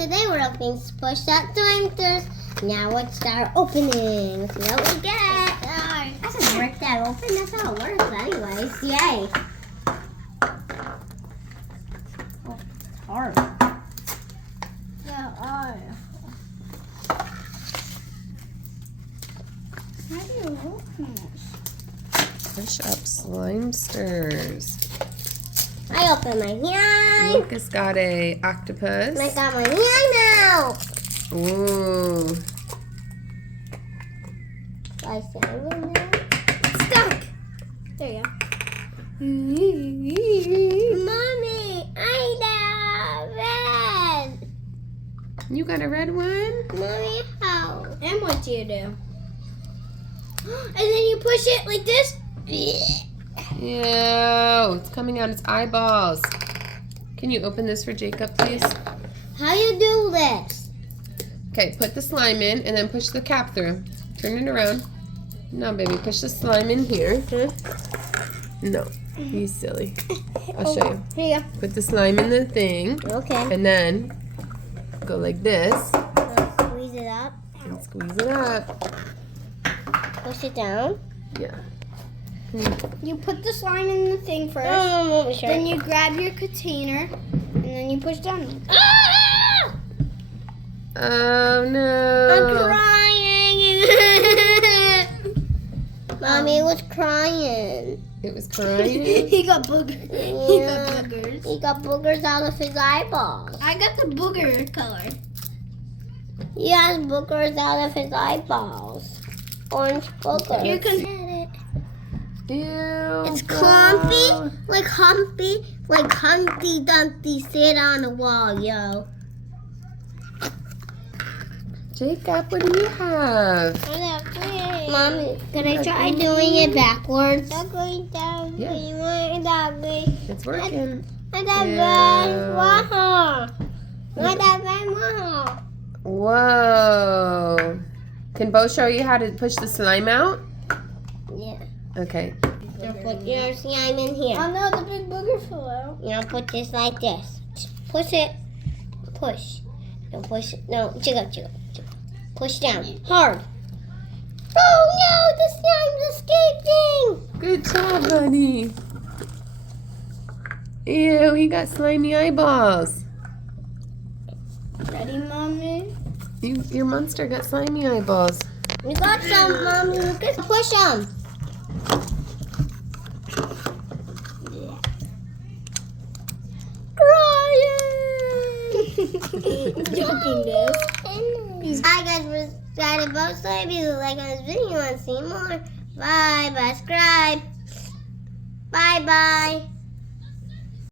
today we're opening Push That Slime-sters. Now let's start opening. Let's see what we get. I just work that open. That's how it works anyways. Yay. Oh, it's hard. Yeah, how do you open this? Push up Slime-sters. I open my hand. Lucas got a octopus. I got my hand now. Ooh. I slime in there. Stuck. There you go. Mommy, I got red. You got a red one? Mommy, how? And what do you do? And then you push it like this. Ew, it's coming out its eyeballs. Can you open this for Jacob, please? How you do this? Okay, put the slime in and then push the cap through. Turn it around. No, baby, push the slime in here. No, you silly. I'll show you. Here you Put the slime in the thing. go. Okay. And then go like this Squeeze it up. and squeeze it up. Push it down. Yeah. You put the slime in the thing first. Sure. Then you grab your container and then you push down. Ah! Oh I'm no. crying. Mommy was crying. It was crying. He got boogers. He got boogers. He got boogers out of his eyeballs. I got the booger color. He has boogers out of his eyeballs. Orange boogers. You can Ew. It's gross. clumpy, like Humpty Dumpty sit on the wall, yo. Jacob, what do you have? Mommy, can I try doing it backwards? Yeah. It's working. Whoa. Can Bo show you how to push the slime out? Yeah. Okay. Now put your slime in here. Oh no, the big booger fell out. You know, put this like this. Push it. Push. No, push it. No, jiggle. Push down. Hard. Oh no, the slime's escaping. Good job, honey. Ew, he got slimy eyeballs. Ready, Mommy? Your monster got slimy eyeballs. We got some, Mommy. Lucas. Push them. Joking this. Hi guys, we're starting both sides. If you like this video and see more, bye. Subscribe. Bye.